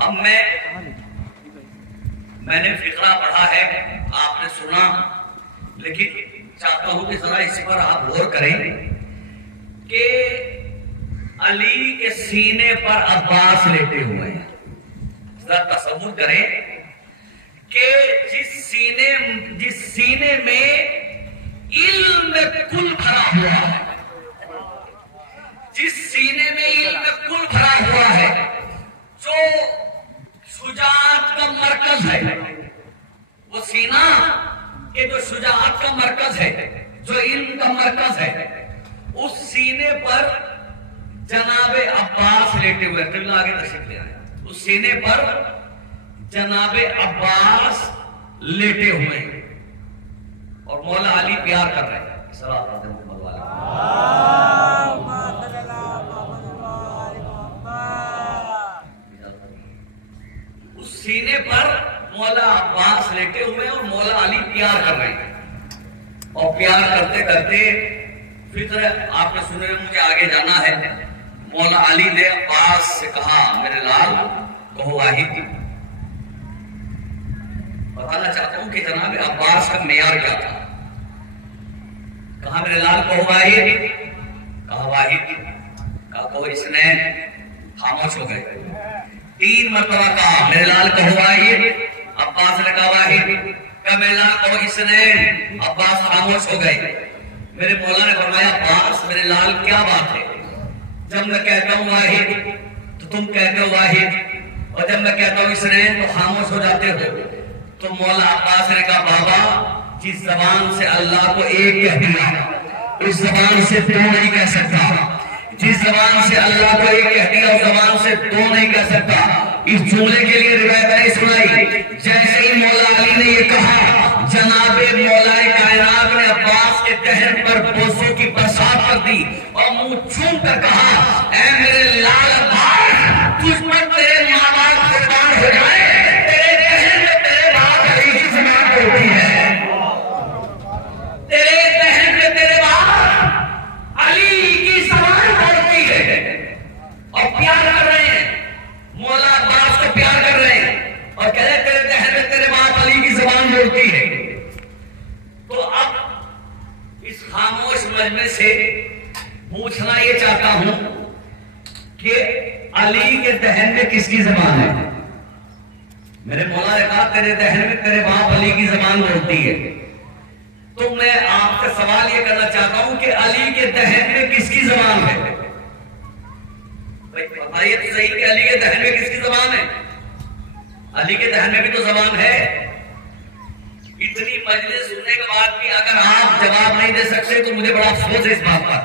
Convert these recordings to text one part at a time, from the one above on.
اب میں نے فقرہ پڑھا ہے، آپ نے سنا، لیکن چاہتا ہوں کہ ذرا اس پر آپ غور کریں کہ علی کے سینے پر عباس لیٹے ہوئے ہیں. ذرا تصور کریں کہ جس سینے میں علم کل بھرا ہوا ہے، جس سینے میں علم کل بھرا ہوا ہے، جو شجاعت کا مرکز ہے، وہ سینہ کہ جو شجاعت کا مرکز ہے، جو علم کا مرکز ہے، اس سینے پر جناب عباس لیٹے ہوئے. قبلہ آگے تشریف لے آئے. اس سینے پر جناب عباس لیٹے ہوئے ہیں اور مولا علی پیار کر رہے ہیں. صلوات محمد والے اس سینے پر مولا عباس لیٹے ہوئے ہیں اور مولا علی پیار کر رہے ہیں. اور پیار کرتے کرتے فکر آپ نے سنے، مجھے آگے جانا ہے. مولا علی نے عباس سے کہا میرے لال کہو واحد. بتانا چاہتا ہوں کہ جناب عباس کا معیار کیا تھا. کہا میرے لال کہو واحد، کہا واحد، کہا کہو اثنین، خاموش ہو گئے. 3 مرتبہ کہا میرے لال کہو واحد، عباس نے کہا واحد. کہا میرے لال کہو اثنین، عباس خاموش ہو گئے. میرے مولا نے فرمایا عباس میرے لال کیا بات ہے؟ جب میں کہتا ہوں واحد تو تم کہتے ہو واحد، اور جب میں کہتا ہوں اثنین تو خاموش ہو جاتے ہو. تو مولا عباس نے کہا بابا جس زبان سے اللہ کو ایک کہہ دیا اس زبان سے دو نہیں کہہ سکتا. جس زبان سے اللہ کو ایک کہہ دیا اس زبان سے دو نہیں کہہ سکتا. اس جملے کے لیے روایت نہیں سنائی. جیسے ہی مولا علی نے یہ کہا، جناب مولا کائنات نے عباس کے دہن پر بوسوں کی برسات کر دی اور منہ چوم کر کہا اے میرے لال عباس، تجھ پر تیرے ماں باپ قربان ہو جائے، تیرے دہن میں تیرے باپ علی کی زبان بولتی ہے. تیرے دہن میں تیرے باپ علی کی زبان بولتی ہے. اور پیار کر رہے ہیں، مولا عباس کو پیار کر رہے ہیں اور کہہ رہے تیرے دہن میں تیرے باپ علی کی زبان بولتی ہے. تو اب اس خاموش مجمع سے پوچھنا یہ چاہتا ہوں کہ علی کے دہن میں کس کی زبان ہے؟ میرے مولا نے کہا تیرے دہن میں تیرے باپ علی کی زبان بولتی ہے. تو میں آپ سے سوال یہ کرنا چاہتا ہوں کہ علی کے دہن میں کس کی زبان ہے؟ بتائیے تو صحیح کہ علی کے دہن میں کس کی زبان ہے؟ علی کے دہن میں بھی تو زبان ہے. اتنی مجلس سننے کے بعد بھی اگر آپ جواب نہیں دے سکتے تو مجھے بڑا افسوس ہے اس بات پر.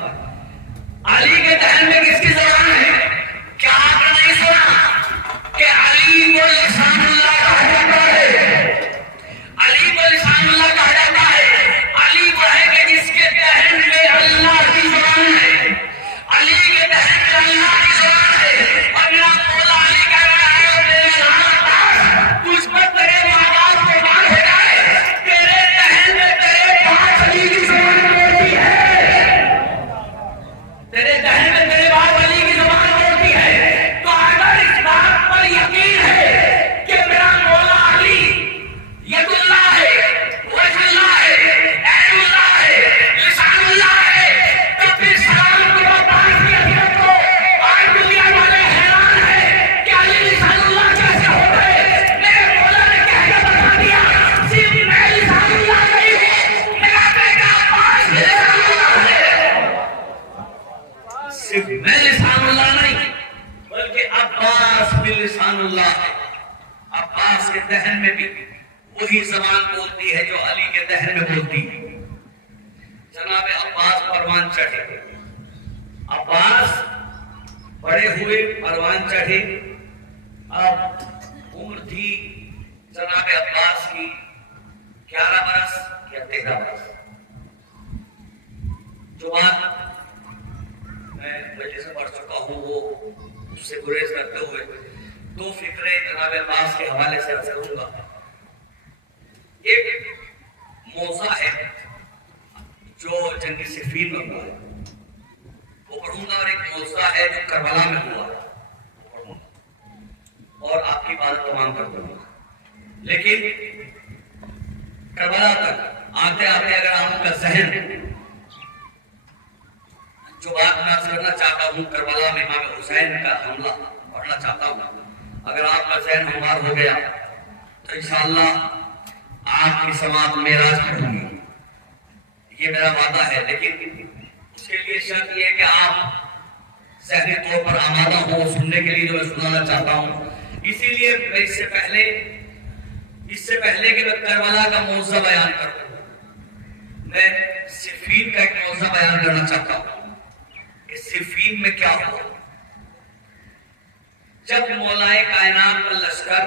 علی کے دہن میں کس کی زبان ہے؟ کیا آپ نے نہیں سنا کہ علی کو لسان اللہ کہا جاتا ہے؟ علی کو لسان اللہ کہا جاتا ہے. علی وہ ہے کہ جس کے دہن میں اللہ کی زبان ہے. علی کے دہن میں اللہ کی زبان ہے. اور میرا مولا علی کہہ رہا ہے میرے لال عباس، تجھ پر تیرے ماں باپ قربان ہو جائے، تیرے دہن میں تیرے باپ علی کی زبان بولتی ہے. تیرے دہن میں تیرے باپ علی کی زبان بولتی ہے. تو اگر اس بات پر یقین ہے کہ میرا مولا علی ید اللہ ہے، وجہ اللہ ہے، عین اللہ ہے، لسان اللہ ہے، تو پھر سلام کو عباس کی حضرت کو آج دنیا والے حیران ہیں کہ علی لسان اللہ کیسے ہو گئے. میرے مولا نے کہہ کے بتا دیا صرف میں لسان اللہ نہیں ہوں، میرا بیٹا عباس بھی لسان اللہ ہے. صرف میں لسان اللہ نہیں بلکہ عباس بھی لسان اللہ ہے. عباس کے دہن میں بھی وہی زبان بولتی ہے جو علی کے دہن میں بولتی ہے. جناب عباس پروان چڑھے. عباس بڑے ہوئے پروان چڑھے. اب عمر تھی جناب عباس کی 11 برس یا 13 برس. جو بات میں وجہ سے پڑھ چکا ہوں وہ اس سے گریز کرتے ہوئے 2 فکریں جناب عباس کے حوالے سے عرض کروں گا. ایک موضوع ہے جو جنگ صفین میں ہوا ہے وہ پڑھوں گا، اور ایک موضوع ہے جو کربلا میں ہوا ہے وہ پڑھوں گا. اور اور آپ کی عبادت تمام کر دوں گا. لیکن کربلا تک آتے آتے اگر آپ کا ذہن جو بات میں عرض کرنا چاہتا ہوں کربلا میں امام حسین کا حملہ پڑھنا چاہتا ہوں، اگر آپ کا ذہن ہموار ہو گیا تو انشاءاللہ آپ کی سماعت معراج پڑھوں گی، یہ میرا وعدہ ہے. لیکن اس کے لیے شرط یہ ہے کہ آپ ذہنی طور پر آمادہ ہوں سننے کے لیے جو میں سنانا چاہتا ہوں. اسی لیے میں اس سے پہلے کہ میں کربلا کا موضوع بیان کروں، میں صفین کا ایک موضوع بیان کرنا چاہتا ہوں کہ صفین میں کیا ہوا. جب مولائے کائنات کا لشکر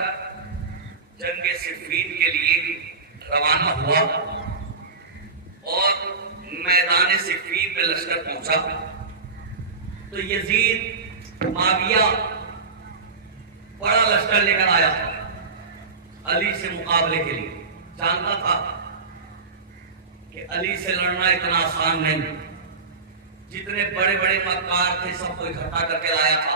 جنگ صفین کے لیے روانہ ہوا اور میدان صفین میں لشکر پہنچا تو یزید معاویہ بڑا لشکر لے کر آیا تھا علی سے مقابلے کے لیے. جانتا تھا کہ علی سے لڑنا اتنا آسان نہیں، جتنے بڑے بڑے مکار تھے سب کو اکٹھا کر کے لایا تھا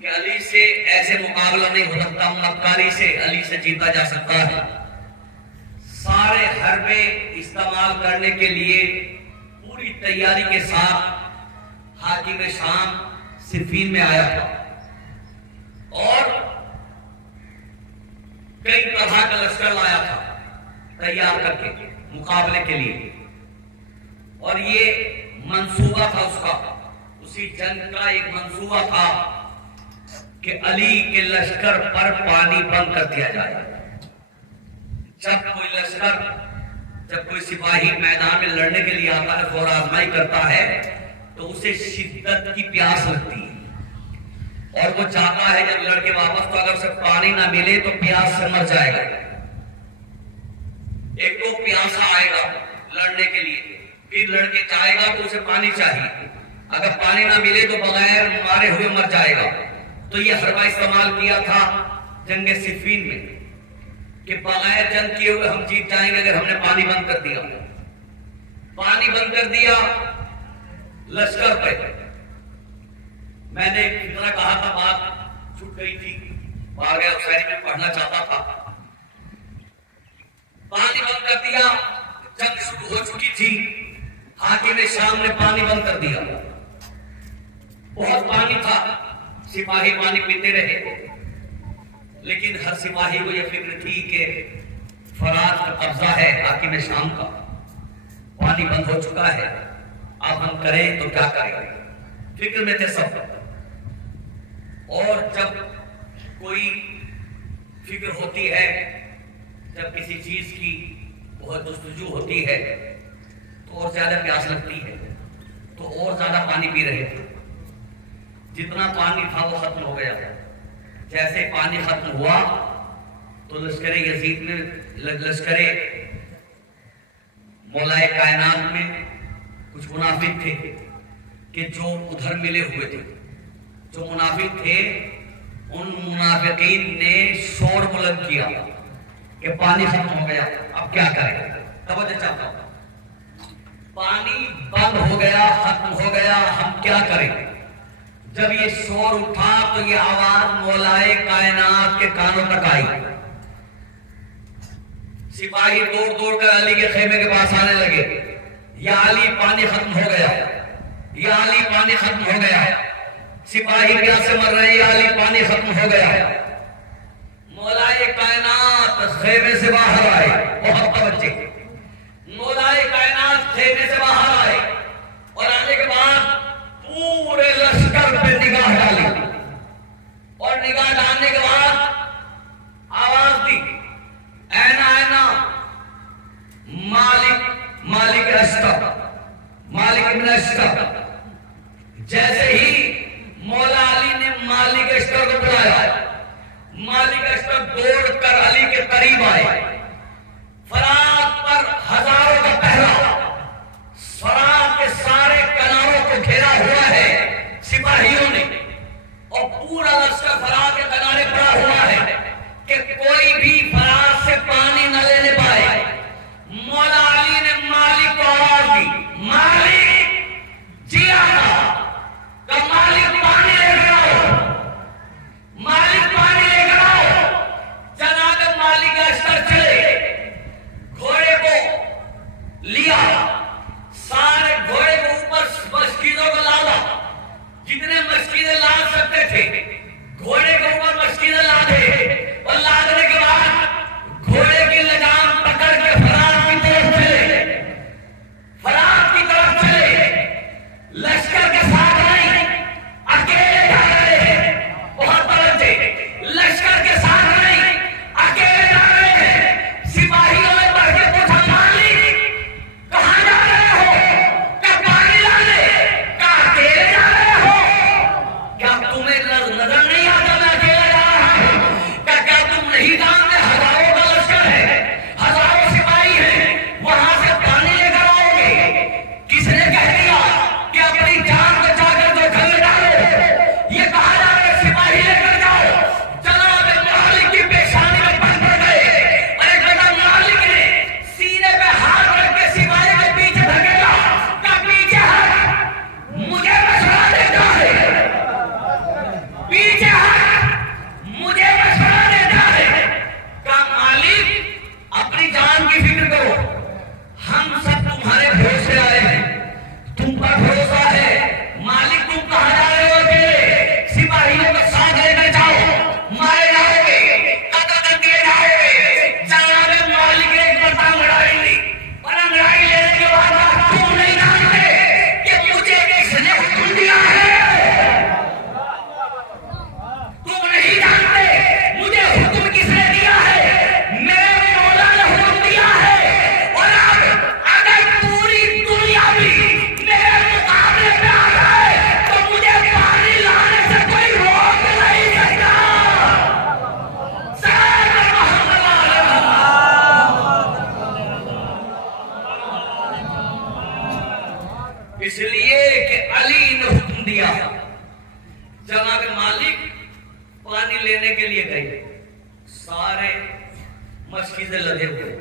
کہ علی سے ایسے مقابلہ نہیں ہو سکتا، مکاری سے علی سے جیتا جا سکتا ہے. سارے حربے استعمال کرنے کے لیے پوری تیاری کے ساتھ حاکم شام صفین میں آیا تھا اور کئی طرح کا لشکر لایا تھا تیار کر کے مقابلے کے لیے. اور یہ منصوبہ تھا اس کا، اسی جنگ کا ایک منصوبہ تھا کہ علی کے لشکر پر پانی بند کر دیا جائے. جب کوئی سپاہی میدان میں لڑنے کے لیے آتا ہے، زور آزمائی کرتا ہے تو اسے شدت کی پیاس لگتی ہے اور وہ چاہتا ہے جب لڑ کے واپس تو اگر اسے پانی نہ ملے تو پیاس سے مر جائے گا. ایک تو پیاسا آئے گا لڑنے کے لیے، پھر لڑ کے جائے گا تو اسے پانی چاہیے، اگر پانی نہ ملے تو بغیر مارے ہوئے مر جائے گا. تو یہ حربہ استعمال کیا تھا جنگ صفین میں کہ بغیر جنگ کیے ہوئے ہم جیت جائیں گے اگر ہم نے پانی بند کر دیا. پانی بند کر دیا لشکر پہ. میں نے اتنا کہا تھا، بات چھوٹ گئی تھی، بار گیا حسین میں پڑھنا چاہتا تھا. پانی بند کر دیا، جنگ شروع ہو چکی تھی، حاکم شام نے پانی بند کر دیا. بہت پانی تھا، سپاہی پانی پیتے رہے، لیکن ہر سپاہی کو یہ فکر تھی کہ فرات کا قبضہ ہے حاکم شام کا، پانی بند ہو چکا ہے، اب ہم کریں تو کیا کریں، فکر میں تھے سب. اور جب کوئی فکر ہوتی ہے، جب کسی چیز کی بہت جستجو ہوتی ہے تو اور زیادہ پیاس لگتی ہے، تو اور زیادہ پانی پی رہے تھے. جتنا پانی تھا وہ ختم ہو گیا. جیسے پانی ختم ہوا تو لشکر یزید میں لشکر مولائے کائنات میں کچھ منافق تھے کہ جو ادھر ملے ہوئے تھے. جو منافق تھے ان منافقین نے شور بلند کیا کہ پانی ختم ہو گیا، اب کیا کریں. توجہ چاہتا ہوں، پانی بند ہو گیا، ختم ہو گیا، ہم کیا کریں. جب یہ شور اٹھا تو یہ آواز مولائے کائنات کے کانوں تک آئی. سپاہی دوڑ دوڑ کر علی کے خیمے کے پاس آنے لگے، یا علی پانی ختم ہو گیا، یا علی پانی ختم ہو گیا. سپاہی پیاس سے مر رہے، یا علی پانی ختم ہو گیا. مولائے کائنات خیمے سے باہر آئے. بہت توجہ، مولائے کائنات خیمے سے باہر آئے اور آنے کے بعد پورے لشکر پہ نگاہ ڈالی اور نگاہ ڈالنے کے بعد آواز دی، اینا اینا مالک اشتر، مالک ابن اشتر. جیسے ہی مولا علی نے مالک اشتر کو بلایا، مالک اشتر دوڑ کر علی کے قریب آئے. فرات پر ہزاروں کا پہرا، فرات کے سارے کناروں کو گھیرا ہوا ہے سپاہیوں نے اور پورا لشکر فرات کے کنارے پڑا ہوا ہے کہ کوئی بھی فرات سے پانی نہ لینے پائے. مولا علی نے مالک کو آواز دی، مالک جی آتا کہ مالک پانی لے کر آؤ، مالک پانی لینے کے لیے گئے، سارے مشکیزیں لدے ہوئے،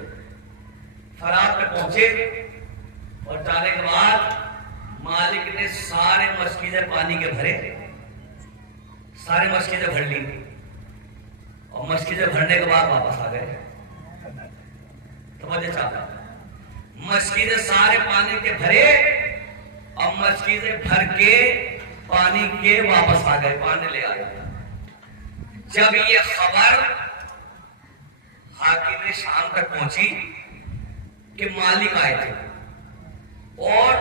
فرات پہ پہنچے اور جانے کے بعد مالک نے سارے مشکیزیں پانی کے بھرے، سارے مشکیزیں بھر لی اور مشکیزیں بھرنے کے بعد واپس آ گئے۔ توجہ چاہتا، مشکیزیں سارے پانی کے بھرے اور مشکیزیں بھر کے پانی کے واپس آ گئے، پانی لے آئے۔ جب یہ خبر حاکم شام تک پہنچی کہ مالک آئے تھے اور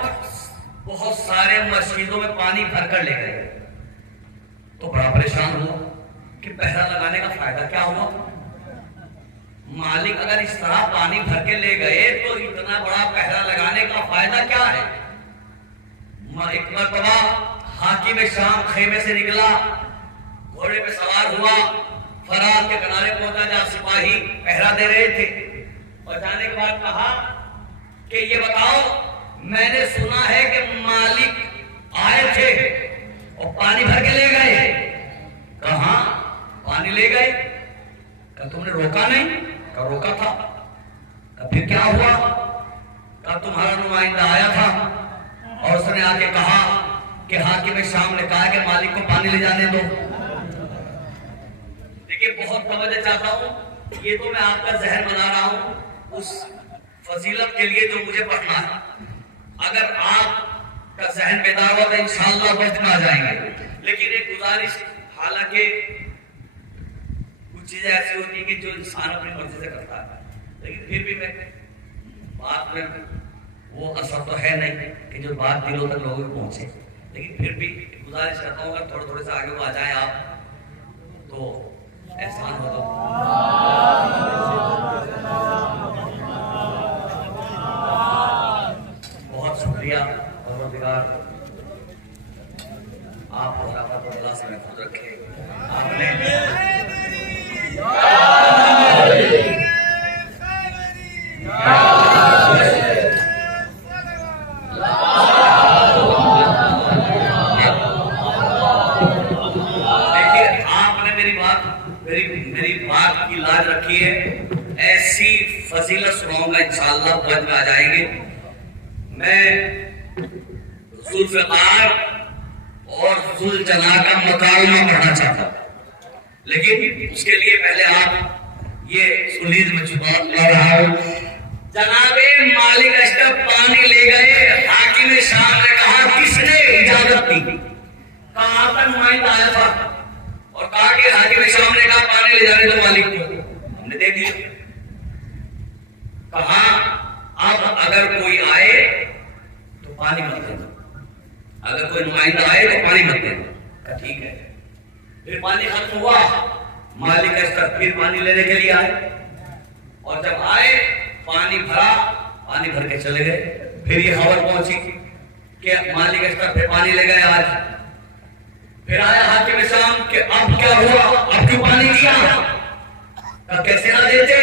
بہت سارے مشکیزوں میں پانی بھر کر لے گئے، تو بڑا پریشان ہوا کہ پہرا لگانے کا فائدہ کیا ہوا؟ مالک اگر اس طرح پانی بھر کے لے گئے تو اتنا بڑا پہرا لگانے کا فائدہ کیا ہے؟ ایک مرتبہ حاکم شام خیمے سے نکلا، گھوڑے پہ سوار ہوا، فرات کے کنارے پہنچا جہاں سپاہی پہرا دے رہے تھے، اور جانے کے بعد کہا کہ یہ بتاؤ، میں نے سنا ہے کہ مالک آئے تھے اور پانی بھر کے لے گئے۔ کہاں پانی لے گئے؟ کہ تم نے روکا نہیں؟ کہ روکا تھا۔ کہ پھر کیا ہوا؟ کہ تمہارا نمائندہ آیا تھا اور اس نے آ کے کہا کہ حاکم شام نے کہا کہ مالک کو پانی لے جانے دو۔ دیکھیے بہت توجہ چاہتا ہوں، یہ تو میں آپ کا ذہن بنا رہا ہوں اس فضیلت کے لیے جو مجھے پڑھنا ہے۔ اگر آپ کا ذہن بیدار ہوا تو انشاءاللہ وقت میں آ جائیں گے، لیکن ایک گزارش، حالانکہ کچھ چیزیں ایسی ہوتی ہیں کہ جو انسان اپنی مرضی سے کرتا ہے، لیکن پھر بھی میں بات میں وہ اثر تو ہے نہیں کہ جو بات دلوں تک لوگوں کو پہنچے، لیکن پھر بھی گزارش کرتا ہوں اگر تھوڑے سے آگے آ جائیں آپ تو احسان ہو تو۔ بہت شکریہ پروردگار، آپ کو رحمت اللہ سے محفوظ رکھے۔ آپ نے میری بات کی لاج رکھی ہے، ایسی فضیلت سناؤں گا انشاءاللہ وقت میں آ جائیں گے۔ میں ذوالفقار اور ذوالجلال کا مکالمہ پڑھنا چاہتا ہوں، لیکن اس کے لیے پہلے آپ یہ سنید میں چھپا رہا ہوں۔ جناب مالک اشرف پانی لے گئے، حاکم شام نے کہا کس نے اجازت دی؟ کہا آپ کا نمائندہ آیا تھا اور کہا کہ حاکم شام نے کہا پانی لے جانے تو مالک کو، ہم نے دے دیا۔ کہا اب اگر کوئی آئے تو پانی مت دینا، اگر کوئی نمائندہ آئے تو پانی مت دینا۔ کہا ٹھیک ہے۔ پھر پانی ختم ہوا، مالک اشرف پھر پانی لینے کے لیے آئے، اور جب آئے پانی بھرا، پانی بھر کے چلے گئے۔ پھر یہ خبر پہنچی کہ مالک اشرف پھر پانی لے گئے آج۔ پھر آیا حاکم شام کہ اب کیا ہوا، اب کیوں پانی دیا؟ کہ کیسے نہ دیتے؟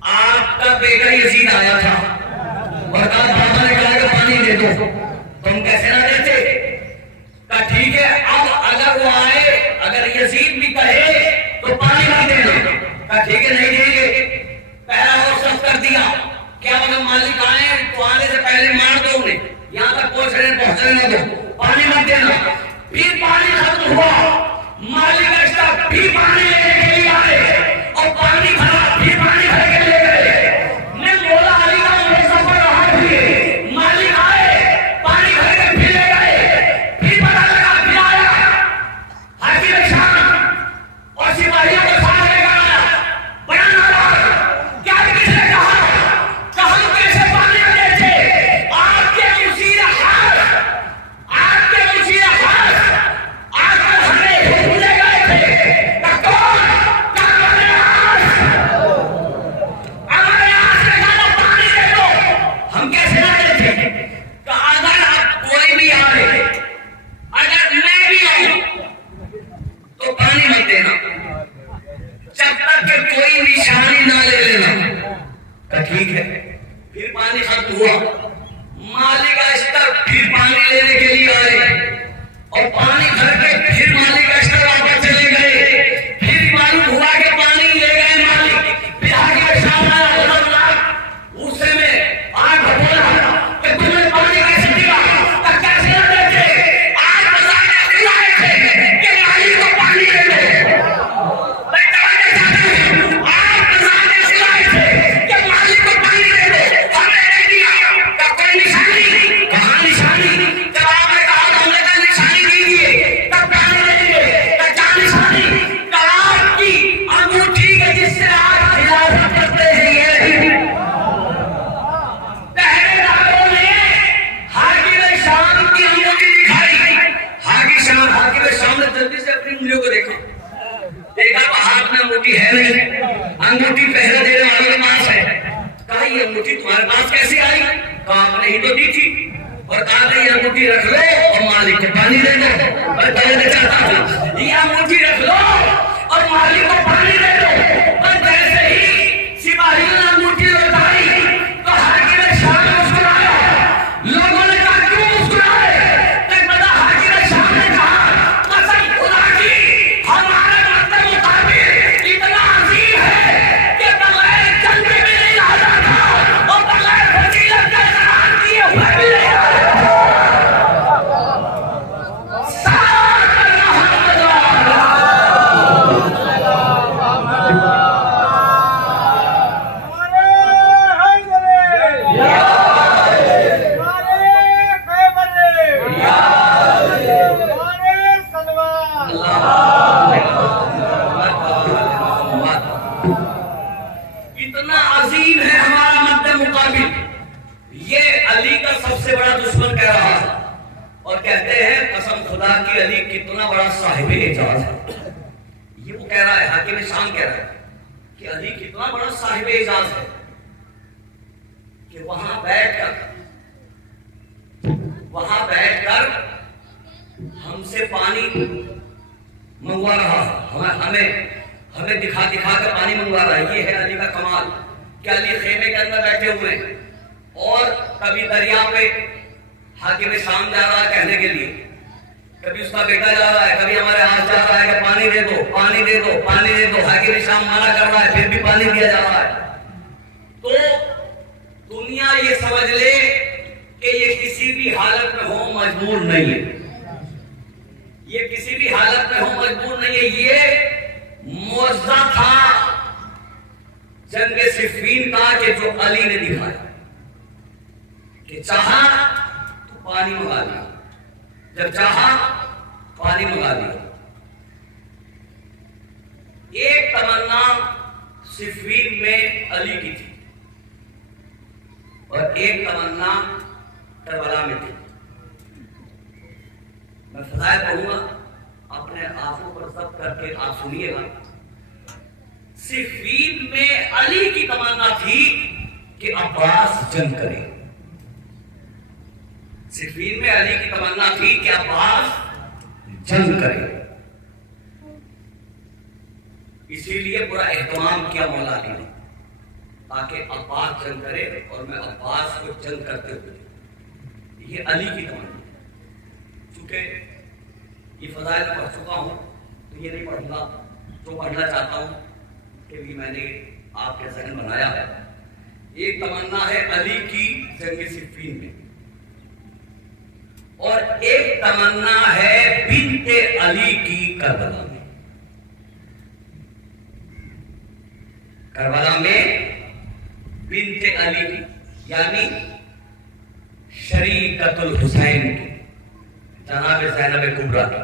آپ کا بیٹا یزید آیا تھا اور کہا بابا نے کہا کہ پانی دے دو، تم کیسے نہ دیتے؟ کہ ٹھیک ہے، اب اگر وہ آئے، اگر یزید بھی کہے تو پانی نہ دینا۔ کہ ٹھیک ہے نہیں دیں گے۔ پہلا اور سخت کر دیا، کیا اگر مالک آئے تو آنے سے پہلے مار دو انہیں، یہاں تک پہنچنے نہ دو، پانی مت دینا۔ پھر پانی ختم ہوا، مالک اشرف بھی پانی لینے کے لیے آئے اور پانی بھرا، پھر پانی بھر کے لے گئے۔ میں مولا علی کا مجھے سفر رہا بھی، مالک آئے پانی بھر کے پھر لے گئے۔ پھر پتا لگا پھر آیا حاکم شام اور سپاہیوں کو ساتھ لے کر آیا، بڑا ناراض، کیا کس نے کہا کیسے پانی نہ دیتے؟ آپ کے مصیر حال، آپ کے مصیر حال آج کل ہمیں بھولے گئے تھے۔ کون ہمارے آس نے کہا پانی دے دو، ہم کیسے نہ دیتے؟ کہ اگر اب کوئی بھی آئے، اگر میں بھی آؤں تو پانی مت دینا جب تک کہ کوئی نشانی نہ لے لینا۔ کہ ٹھیک ہے۔ پھر پانی ختم ہوا، مالک اشرف پھر پانی لینے کے لیے آئے اور پانی بھر کے پھر مالک اشرف واپس چلے گئے۔ انگوٹھی ہے نہیں، انگوٹھی پہرے دینے والوں کے پاس ہے. کہا یہ انگوٹھی تمہارے پاس کیسے آئی؟ کہا آپ نے ہی تو دی تھی. اور کہا کہ یہ انگوٹھی رکھ لو اور مالک کو پانی دے دو. میں کہنا چاہتا تھا یہ انگوٹھی رکھ لو اور مالک کو پانی دے دو. اور جیسے ہی سپاہیوں نے انگوٹھی لوٹائی تو حاکم شام نے مسکرایا. لوگوں نے کہا کیوں مسکرائے؟ ایک بڑا حاکم شام نے کہا قسم خدا کی ہمارے وقت مطابق اتنا عظیم ہے کہ بغیر جنگ بھی نہیں آ جاتا اور بغیر فضیلت کا اقرار کیے ہوئے بھی نہیں آ جاتا. اتنا عظیم ہے ہمارا مد مقابل. یہ علی کا سب سے بڑا دشمن کہہ رہا ہے اور کہتے ہیں قسم خدا کی علی کتنا بڑا صاحب اعجاز ہے. یہ وہ کہہ رہا ہے، حاکم شام کہہ رہا ہے کہ علی کتنا بڑا صاحب اعجاز ہے کہ وہاں بیٹھ کر ہم سے پانی منگوا رہا ہے. ہمیں دکھا کر پانی منگوا رہا ہے. یہ ہے علی کا کمال کہ علی خیمے کے اندر بیٹھے ہوئے ہیں اور کبھی دریا پہ حاکم شام جا رہا ہے کہنے کے لیے، کبھی اس کا بیٹا جا رہا ہے، کبھی ہمارے ہاتھ جا رہا ہے کہ پانی دے دو پانی دے دو پانی دے دو. حاکم شام منع کر رہا ہے پھر بھی پانی دیا جا رہا ہے. تو دنیا یہ سمجھ لے کہ یہ کسی بھی حالت میں ہو مجبور نہیں ہے. یہ کسی بھی حالت میں ہو مجبور نہیں ہے. یہ معجزہ تھا جنگ صفین کا کہ جو علی نے دکھایا کہ چاہا تو پانی منگا لیا، جب چاہا پانی منگا لیا. ایک تمنا صفین میں علی کی تھی اور ایک تمنا کربلا میں تھی. میں فضائل کہوں گا، اپنے آنکھوں پر ضبط کر کے آپ سنیے گا. صفین میں علی کی تمنا تھی کہ عباس جنگ کرے. صفین میں علی کی تمنا تھی کہ عباس جنگ کرے. اسی لیے پورا اہتمام کیا مولا علی نے تاکہ عباس جنگ کرے اور میں عباس کو جنگ کرتے ہوئے. یہ علی کی تمنا. چونکہ یہ فضائل میں پڑھ چکا ہوں تو یہ نہیں پڑھوں گا. جو پڑھنا چاہتا ہوں کہ بھی میں نے آپ کے ذہن بنایا ہے. ایک تمنا ہے علی کی جنگ صفین میں اور ایک تمنا ہے بنت علی کی کربلا میں. کربلا میں بنت علی کی یعنی شریکت الحسین کی، جناب زینب کبریٰ کی.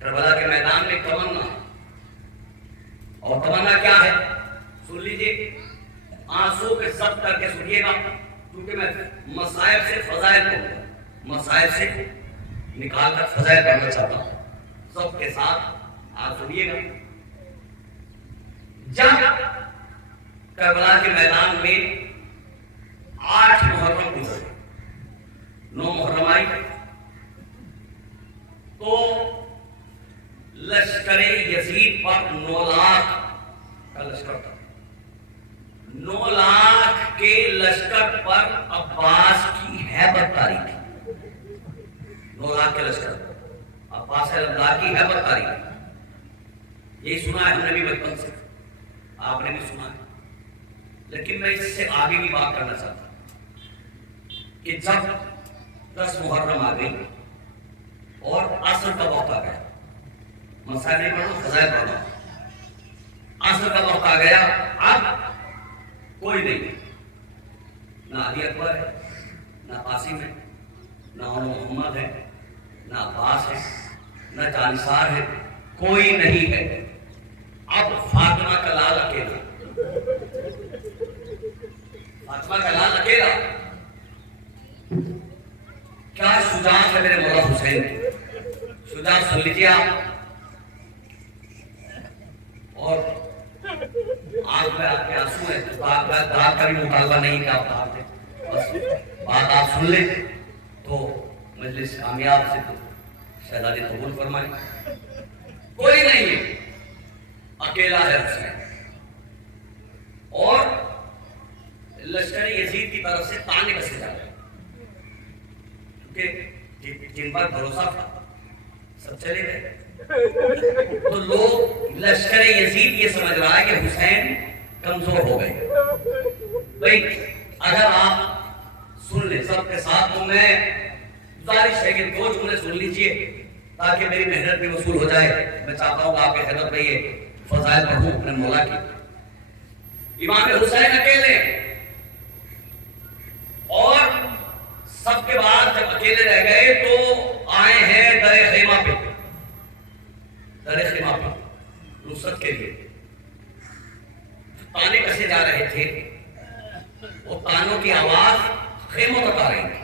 کربلا کے میدان میں تمنا، اور تمنا کیا ہے سن لیجیے، آنسو کے سب کر کے سنیے گا کیونکہ میں مصائب سے فضائل کو مصائب سے نکال کر فضائل کرنا چاہتا ہوں. سب کے ساتھ آپ سنیے گا. جب کربلا کے میدان میں 8 محرم گزرے، 9 محرم آئی تو لشکر یزید پر 9 لاکھ کا لشکر تھا. 9 لاکھ کے لشکر پر عباس کی ہیبت طاری تھی. 9 لاکھ کے لشکر عباس اللہ کی ہیبت طاری تھی. یہی سنا ہے ہم نے بھی بچپن سے، آپ نے بھی سنا ہے. لیکن میں اس سے آگے بھی بات کرنا چاہتا ہوں کہ جب 10 محرم آ گئی اور عصر کا وقت آ گیا، مسائل نہیں پڑھو فضائل پڑھو. عصر کا وقت آ گیا، اب کوئی نہیں، نہ علی اکبر ہے، نہ قاسم ہے، نہ محمد ہے، نہ عباس ہے، نہ جانسار ہے، کوئی نہیں ہے. اب فاطمہ کا لال اکیلا، فاطمہ کا لال اکیلا. کیا شجاعت ہے میرے مولا حسین کی. شجاعت سن لیجیے آپ. اور آنکھ میں آپ کے آنسو ہیں تو داغ کا بھی مطالبہ نہیں کہ آپ داغ دیں، بس بات آپ سن لیں تو مجلس کامیاب سے تو شہزادی قبول فرمائیں. کوئی نہیں ہے، اکیلا ہے حسین. اور لشکر یزید کی طرف سے تانے کسے جا رہے کیونکہ جن پر بھروسہ تھا سب چلے گئے. تو لوگ لشکر یزید یہ سمجھ رہا ہے کہ حسین کمزور ہو گئے. بھائی اگر آپ سن لیں سب کے ساتھ تو میں گزارش ہے کہ 2 جملے سن لیجئے تاکہ میری محنت بھی وصول ہو جائے. میں چاہتا ہوں کہ آپ کے خدمت میں یہ فضائل پڑھوں اپنے مولا کی. امام حسین اکیلے اور سب کے بعد جب اکیلے رہ گئے تو آئے ہیں در خیمہ پہ نصرت کے لیے. تانے کسے جا رہے تھے، وہ تانوں کی آواز خیموں تک آ رہی تھی.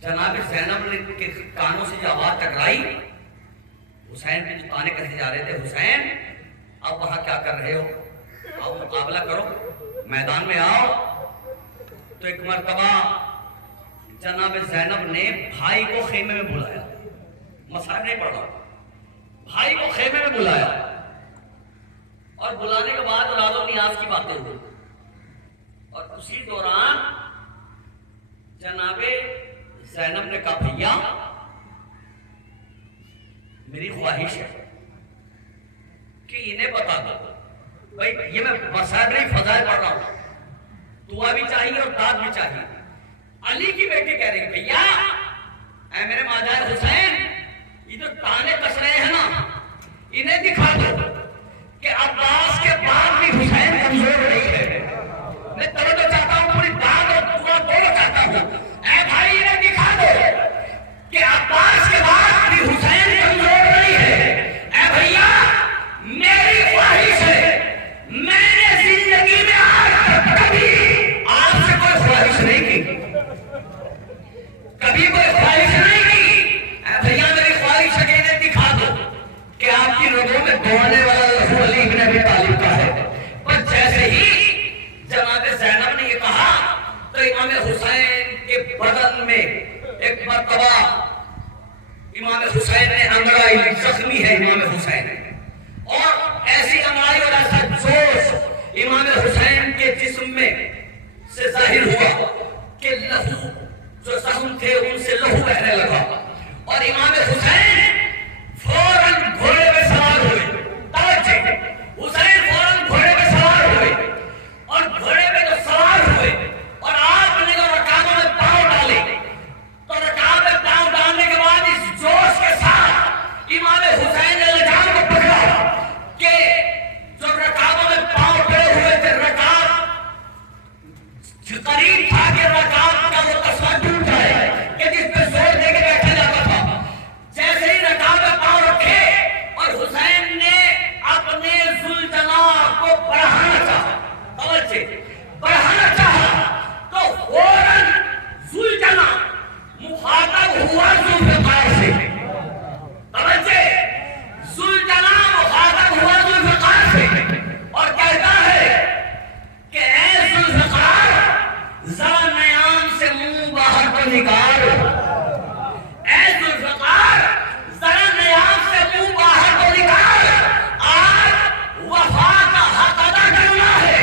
جناب زینب نے کے کانوں سے جو آواز ٹکرائی، حسین کے جو تانے کسے جا رہے تھے، حسین اب وہاں کیا کر رہے ہو، آؤ مقابلہ کرو، میدان میں آؤ. تو ایک مرتبہ جناب زینب نے بھائی کو خیمے میں بلایا. مسئلہ نہیں پڑ رہا، بھائی کو خیمے میں بلایا اور بلانے کے بعد راز و نیاز کی باتیں ہوئی. اور اسی دوران جناب زینب نے کہا بھیا میری خواہش ہے کہ انہیں بتا دو. بھائی یہ میں مسائل نہیں فضائل پڑھ رہا ہوں، دعا بھی چاہیے اور داد بھی چاہیے. علی کی بیٹی کہہ رہی بھیا اے میرے ماجد حسین، یہ جو تانے کس رہے ہیں نا انہیں دکھا دو کہ عباس کے بعد بھی حسین کمزور نہیں ہے. میں توجہ چاہتا ہوں، پوری داد اور دعا دونوں چاہتا ہوں. اے بھائی انہیں دکھا دو کہ عباس کے بعد بھی حسین کمزور نہیں ہے. اے بھیا میری خواہش ہے، میں نے زندگی میں آج تک کبھی آپ سے کوئی خواہش نہیں کی، کبھی کوئی خواہش نہیں کی. اے بھیا میری خواہش ہے کہ انہیں دکھا دو کہ آپ کی رگوں میں دوڑنے والا لہو علی بن ابی طالب کا ہے. پر جیسے ہی جناب زینب نے یہ کہا تو امام حسین کے بدن میں ایک مرتبہ امام حسین نے انگڑائی، زخمی ہے امام حسین، اور ایسی انگڑائی اور ایسا جوش امام حسین کے جسم میں سے ظاہر ہوا کہ لہو جو زخم تھے ان سے لہو بہنے لگا. اور امام حسین فوراً گھوڑے پہ سوار ہوئے. توجہ، حسین فوراً گھوڑے پہ سوار ہوئے اور گھوڑے پہ جو سوار ہوئے اور آپ نے جو رکابوں میں پاؤں ڈالے تو رکاب میں پاؤں ڈالنے کے بعد اس جوش کے ساتھ امام حسین نے لجام کو پکڑا کہ جو رکابوں میں پاؤں پڑے ہوئے تھے، رکاب قریب تھا کہ رکاب کا وہ تسمہ ٹوٹ جائے کہ جس پہ زور دے کے بیٹھا جاتا تھا. جیسے ہی رکاب میں پاؤں رکھے اور حسین نے اپنے ذوالجناح کو بڑھانا چاہا، توجہ بڑھانا چاہا تو فوراً ذوالجناح مخاطب ہوا ذوالفقار سے. توجہ، ذوالجناح مخاطب ہوا ذوالفقار سے اور کہتا ہے کہ اے ذوالفقار ذرا نیام سے منہ باہر کو نکال. اے ذوالفقار ذرا نیام سے منہ باہر کو نکال. آج وفا کا حق ادا کرنا ہے،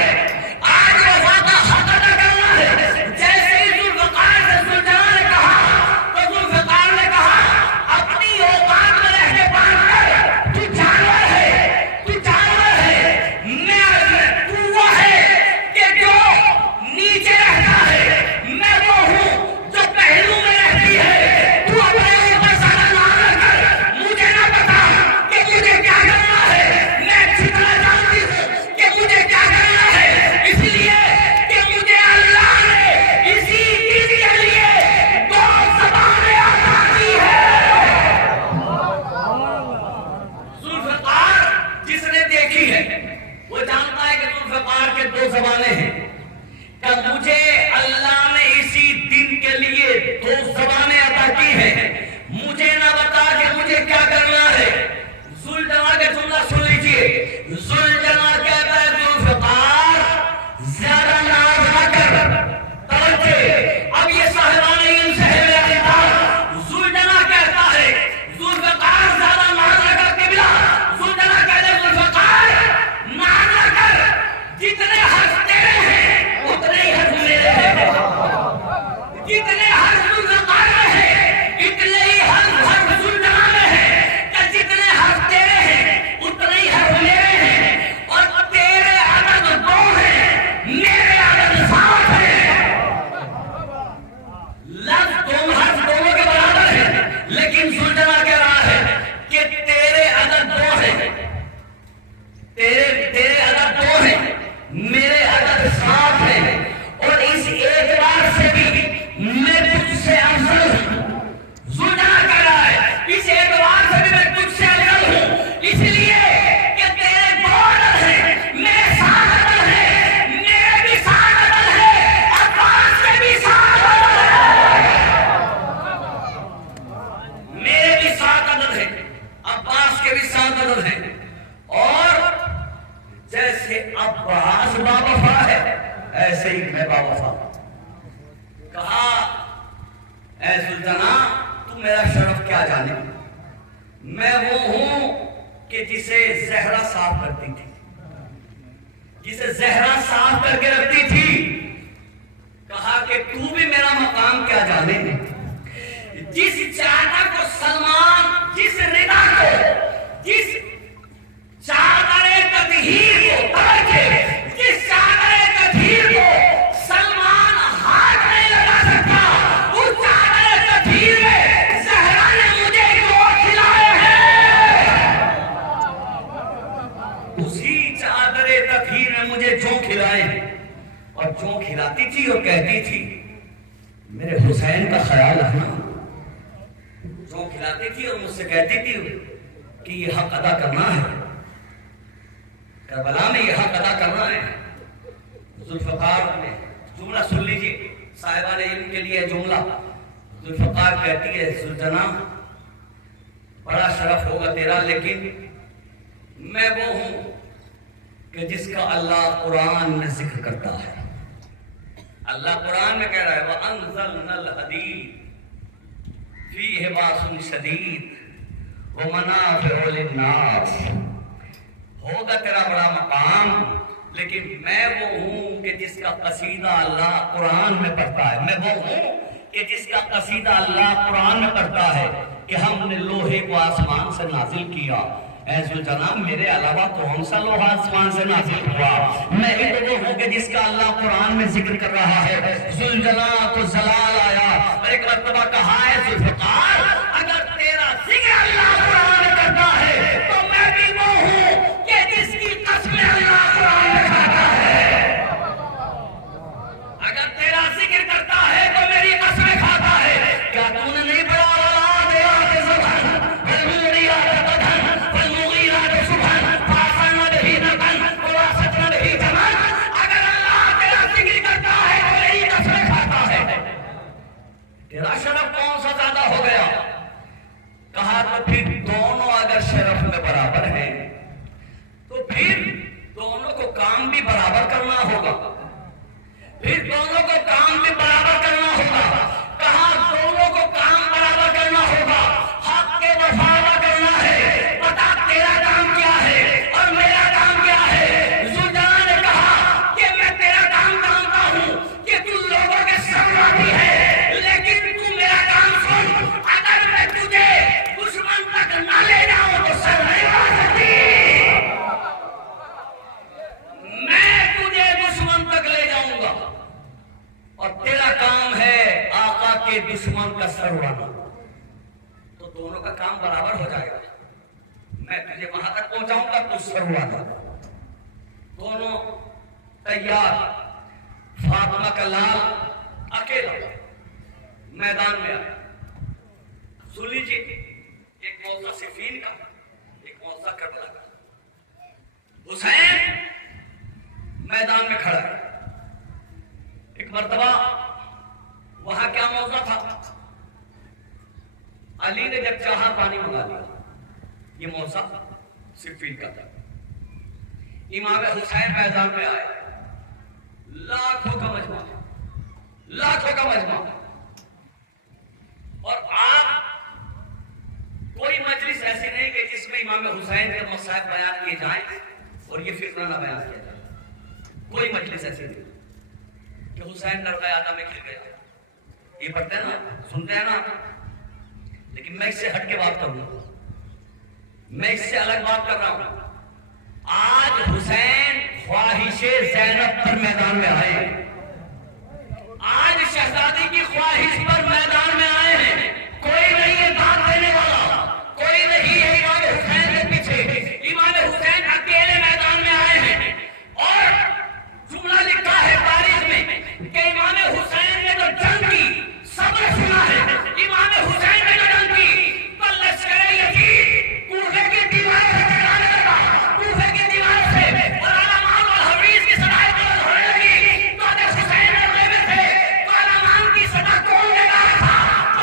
آج وفا کا حق ادا کرنا ہے. جیسے ہی ذوالفقار سے ذوالجناح نے کہا تو ذوالفقار نے کہا اپنی اوقات میں رہ کے بات کر، تو جانور ہے، تو جانور ہے. تو وہ ہے کہ جو نیچے رہتا ہے، میں وہ ہوں جو پہلو میں رہتی ہے. تو اپنے اوپر سارا نام رکھ کر مجھے نہ بتا کہ مجھے کیا کرنا ہے. میں جتنا جانتی ہوں کہ مجھے کیا کرنا ہے، اس لیے کہ مجھے اللہ نے اسی دن کے لیے 2 زبانیں عطا کی ہے. ذوالفقار جس نے دیکھی ہے وہ جانتا ہے کہ ذوالفقار کے 2 زبانیں ہیں. کہ مجھے اللہ نے اسی دن کے لیے 2 زبانیں عطا کی ہیں، مجھے نہ بتا کہ مجھے کیا کرنا ہے. ذوالجناح کا جملہ سن لیجئے. معزز ہیں، اور جیسے عباس باوفا ہے ایسے ہی میں باوفا. کہا اے ذوالجناح تو میرا شرف کیا جانے، میں وہ ہوں کہ جسے زہرا صاف کرتی تھی، جسے زہرا صاف کر کے رکھتی تھی. کہا کہ تو بھی میرا مقام کیا جانے، جس چادر کو سلمان، جس ردا کو، جس چادر تطہیر کو پکڑ کے، جس چادر تطہیر کو سلمان ہاتھ نہیں لگا سکتا، اس چادر تطہیر میں زہرا نے مجھے جو کھلائے ہیں، اسی چادر تطہیر نے مجھے جو کھلائے ہیں. اور جو کھلاتی تھی اور کہتی تھی میرے حسین کا خیال رکھنا. جو کھلاتی تھی اور مجھ سے کہتی تھی کہ یہ حق ادا کرنا ہے، کربلا میں یہ حق ادا کرنا ہے. ذوالفقار نے جملہ سن لیجیے، صاحبان علم کے لیے جملہ. ذوالفقار کہتی ہے ذوالجناح بڑا شرف ہوگا تیرا، لیکن میں وہ ہوں کہ جس کا اللہ قرآن میں ذکر کرتا ہے. اللہ قرآن میں کہہ رہا ہے وَأَنزَلْنَا الْحَدِيدَ فِيهِ بَأْسٌ شَدِيدٌ وَمَنَافِعُ لِلنَّاسِ. ہوگا تیرا بڑا مقام، لیکن میں وہ ہوں کہ جس کا قصیدہ اللہ قرآن میں پڑھتا ہے. میں وہ ہوں کہ جس کا قصیدہ اللہ قرآن میں پڑھتا ہے کہ ہم نے لوہے کو آسمان سے نازل کیا. اے ذوالجناح میرے علاوہ کون سا لوہا آسمان سے نازل ہوا؟ میں ہی تو وہ ہوں کہ جس کا اللہ قرآن میں ذکر کر رہا ہے. ذوالجلال کو زلال آیا اور ایک مرتبہ کہا ہے ذوالفقار اگر تیرا ذکر اللہ قرآن میں کرتا ہے تو میں بھی وہ ہوں کہ جس کی قسمیں اللہ قرآن میں کھاتا ہے. اگر تیرا ذکر کرتا ہے تو میری قسمیں کھاتا ہے. کیا تو نے نہیں پڑھا تیرا شرف کون سا زیادہ ہو گیا؟ کہا تو پھر دونوں اگر شرف میں برابر ہیں تو پھر دونوں کو کام بھی برابر کرنا ہوگا. پھر دونوں کو کام بھی برابر کرنا ہوگا. کہا دونوں کو کام برابر کرنا ہوگا. حق کے وفا کرنا ہے. پتا تیرا کام کیا ہے اور میرا کام کیا ہے. ذوالجلال نے کہا کہ میں تیرا کام جانتا ہوں کہ تو لوگوں کے سرورتی ہے، لیکن تو میرا کام سن. اگر میں تجھے دشمن تک نہ لے جاؤں تو سر نہیں آ سکتی. میں تجھے دشمن تک لے جاؤں گا اور تیرا کام ہے آقا کے دشمن کا سر اڑانا. تو دونوں کا کام برابر ہو جائے گا. میں تجھے وہاں تک پہنچاؤں گا تو سر اڑانا. دونوں تیار. فاطمہ کا لال اکیلا میدان میں آیا. سن لیجیے ایک موضوع صفین کا، ایک موضوع کربلا کا. حسین میدان میں کھڑا ہے. ایک مرتبہ وہاں کیا موضوع تھا؟ علی نے جب چاہا پانی منگا لیا. یہ موضوع صفین کا تھا. امام حسین میدان میں آئے. لاکھوں کا مجمع، لاکھوں کا مجمع. اور آپ کوئی مجلس ایسی نہیں کہ جس میں امام حسین کے مصائب بیان کیے جائیں اور یہ فتنہ نہ بیان کیا جائے. کوئی مجلس ایسی نہیں کہ حسین ڈر گیا آدم میں کھل گیا. یہ پڑھتے ہیں نا، سنتے ہیں نا. لیکن میں اس سے ہٹ کے بات کروں، میں اس سے الگ بات کر رہا ہوں. آج حسین خواہش زینب پر میدان میں آئے ہیں. آج شہزادی کی خواہش پر میدان میں آئے ہیں. کوئی نہیں ہے داد دینے والا، کوئی نہیں ہے امام حسین کے پیچھے. امام حسین اکیلے میدان میں آئے ہیں. اور جملہ لکھا ہے تاریخ میں کہ امام حسین نے جو جنگ کی صبر سنا ہے. امام حسین نے جو جنگ کی تو لشکر یزید کوفے کی دیوار سے ٹکرانے لگا. کوفے کی دیوار سے اور علمان اور حفیظ کی صدائیں بلند ہونے لگی. تو حسین نے میں تھے تو علمان کی صدا کون دے رہا تھا؟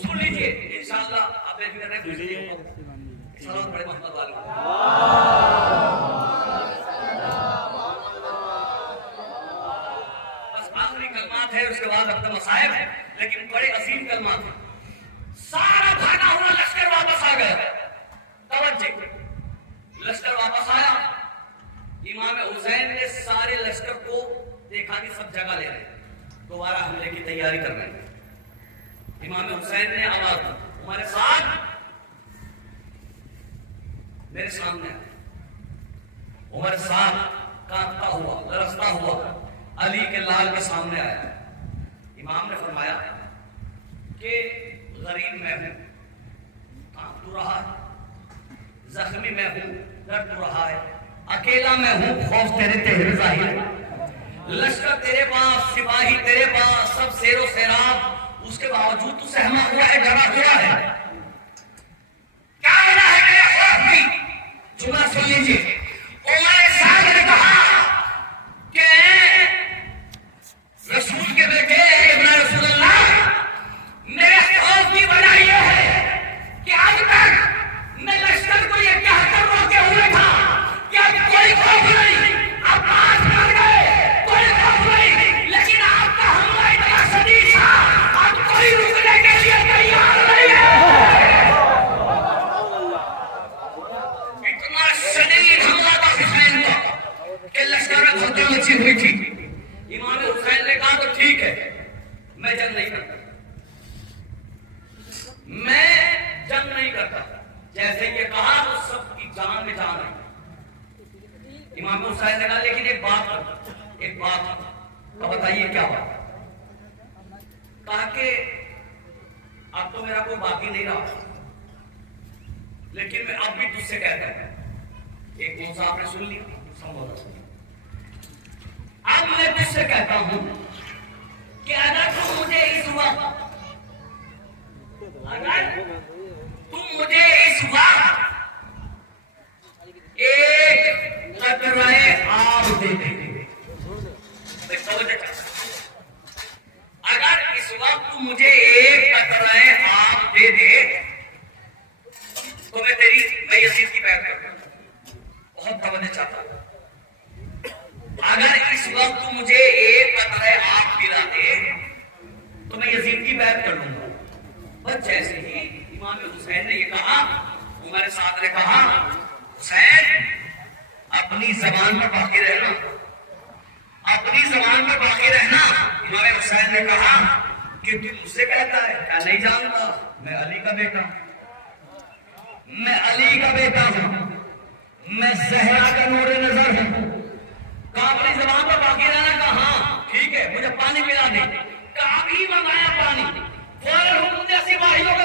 سن لیجئے انشاءاللہ آپ بے فکر رہیں سلام پڑھے محمد والی بس آخری کلمات ہے اس کے بعد اب مصائب ہے لیکن بڑے عظیم کلمات ہیں. سارا بھاگا ہوا لشکر واپس آ گیا. توجہ لشکر واپس آیا. امام حسین نے سارے لشکر کو دیکھا کہ سب جگہ لے رہے دوبارہ حملے کی تیاری کر رہے ہیں. امام حسین نے آواز دی ہمارے ساتھ میرے سامنے عمر ساتھ کانپتا ہوا لرزتا ہوا علی کے لال کے سامنے آیا. امام نے فرمایا کہ غریب میں ہوں کانپ تو رہا ہے, زخمی میں ہوں درد تو رہا ہے, اکیلا میں ہوں خوف تیرے تہر ظاہر, لشکر تیرے پاس سپاہی تیرے پاس سب سیر و سیراب اس کے باوجود تو سہما ہوا ہے ڈرا ہوا ہے. کیا وجہ ہے میرے خوف کی؟ جملہ سن لیجیے. عمر سعد نے کہا کہ رسول کے بیٹے ابن رسول اللہ میرے خوف کی وجہ یہ ہے کہ آج تک میں لشکر کو یہ کہہ کر روکے ہوئے تھا کہ اب کوئی خوف نہیں, اب آج مر گئے کوئی خوف نہیں, لیکن آپ کا حملہ اتنا شدید تھا اب کوئی رکنے کے لیے تیار نہیں ہے. اتنا شدید حملہ تھا حسین کا کہ لشکر میں بھگدڑ مچی ہوئی تھی. امام حسین نے کہا تو ٹھیک ہے میں جنگ نہیں کرتا, میں جنگ نہیں کرتا. جیسے یہ کہا تو سب کی جان میں جان آئی. امام حسین نے کہا لیکن ایک بات تو بتائیے کیا بات. کہا کہ اب تو میرا کوئی باقی نہیں رہا لیکن میں اب بھی تجھ سے کہتا ہوں ایک موضوع آپ نے سن لیا سمجھا سن. اب میں تجھ سے کہتا ہوں کہ اگر تم مجھے اس وقت ایک قطرہ آب دے دے, اگر اس وقت تم مجھے ایک قطرہ آب دے دے تو میں یزید کی بیعت کروں. بہت توجہ چاہتا ہوں. اگر اس وقت تم مجھے ایک قطرہ آب پلا دے تو میں یزید کی بیعت کر لوں گا. بس جیسے ہی امام حسین نے یہ کہا عمر سعد نے کہا حسین اپنی زبان پر باقی رہنا, اپنی زبان پر باقی رہنا. امام حسین نے کہا کہ تو مجھ سے کہتا ہے کیا نہیں جانتا میں علی کا بیٹا ہوں, میں علی کا بیٹا ہوں, میں زہرا کا نور نظر ہوں. کہا اپنی زبان پر باقی رہنا. کہا ہاں ٹھیک ہے مجھے پانی پلا دے. کہا بھی منگایا پانی. فوراً حکم دیا سپاہیوں کو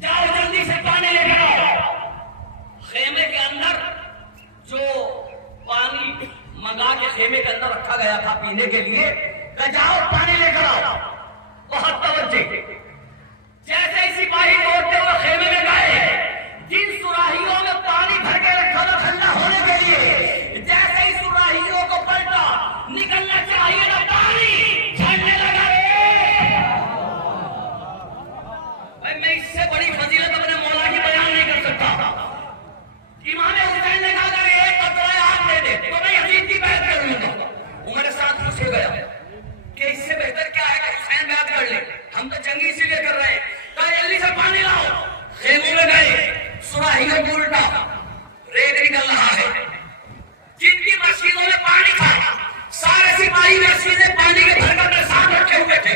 جاؤ جلدی سے پانی لے کر آؤ. خیمے کے اندر جو پانی منگا کے خیمے کے اندر رکھا گیا تھا پینے کے لیے کہ جاؤ پانی لے کر آؤ. بہت توجہ. جیسے ہی سپاہی دوڑتے ہوئے خیمے میں گئے جن سراہیوں میں پانی بھر کے رکھا تھا ٹھنڈا ہونے کے لیے, جیسے ہی سراہیوں کو پلٹا نکلنا چاہیے نا پانی جھڑنے لگا. میں اس سے بڑی فضیلت اپنے مولا کی بیان نہیں کر سکتا. امام حسین نے کہا اگر ایک قطرہ آب دے دے تو میں یزید کی بیعت کر لوں گا. عمر ساتھ خوش ہو گیا کہ اس سے بہتر کیا ہے کہ حسین بیعت کر لے, ہم تو جنگی اسی لیے کر رہے ہیں. کہا جلدی سے پانی لاؤ. خیموں میں گئے سراہیوں کو الٹا ریت نکل رہا ہے. جن کی مسجدوں میں پانی تھا سارے سپاہی مسجدیں پانی کے بھر کر ساتھ رکھے ہوئے تھے.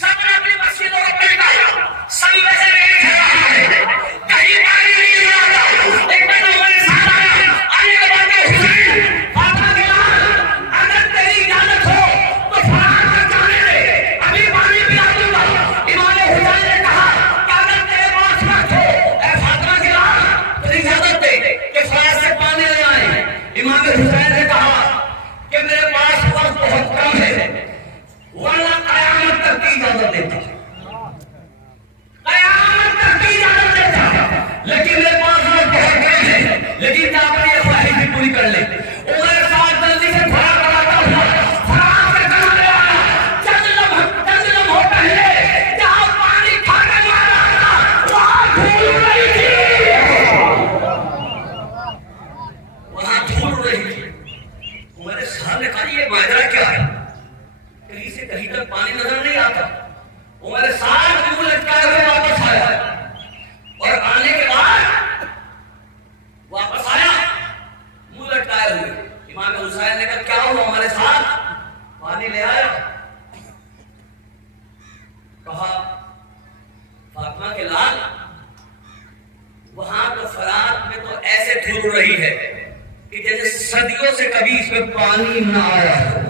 سب نے اپنی مسجدوں کو پلٹایا. سب میں سے ریت ہے رہا ہے کہیں پانی نہیں آتا. ایک دن عمر سعد آیا آنے کے بعد حسین فاطمہ کے لال اگر تیری اجازت ہو تو فرار کر جانے دے ابھی پانی پلا دوں گا. امام حسین نے کہا کہ اگر تیرے پاس وقت ہو اے فاطمہ کے لال تو اجازت دے کہ فرار سے پانی لے آئے. امام حسین نے کہا کہ میرے پاس وقت بہت کم ہے ورنہ قیامت تک کی اجازت دیتا. جس میں پانی نہ آیا ہو،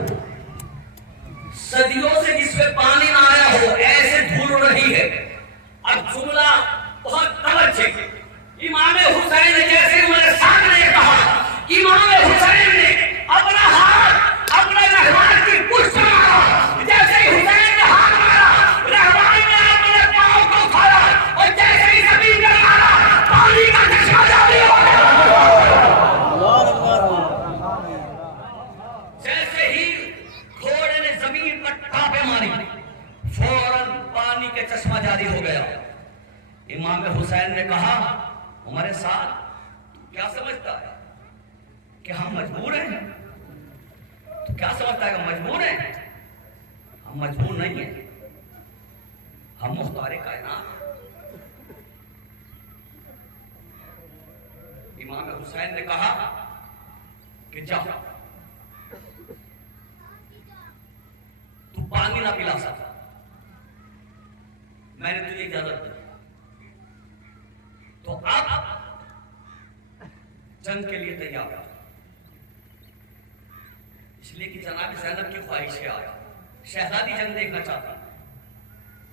صدیوں سے جس میں پانی نہ آیا ہو، ایسے دھل رہی ہے۔ اب جملہ بہت توجہ، امام حسین نے جیسے ہمارے سامنے کہا، امام حسین نے اپنا ہاتھ اپنے رہبان کی پشت مارا، جیسے ہی حسین نے ہاتھ مارا رہبان نے اپنے پاؤں کو کھولا، اور جیسے ہی زمین پر مارا پانی کا چشمہ جاری ہو گیا۔ جیسے ہی گھوڑے نے زمین پر ٹاپے ماری فوراً پانی کے چشمہ جاری ہو گیا۔ امام حسین نے کہا ہمارے ساتھ کیا سمجھتا ہے کہ ہم مجبور ہیں؟ تو کیا سمجھتا ہے کہ ہم مجبور ہیں؟ ہم مجبور نہیں ہیں، ہم مختار کائنات۔ امام حسین نے کہا کہ جا، تو پانی نہ پلا سکتا، میں نے تجھے اجازت دی، تو اب جنگ کے لیے تیار ہے۔ اس لیے کہ جناب زینب کی خواہش ہے، آج شہزادی جنگ دیکھنا چاہتی۔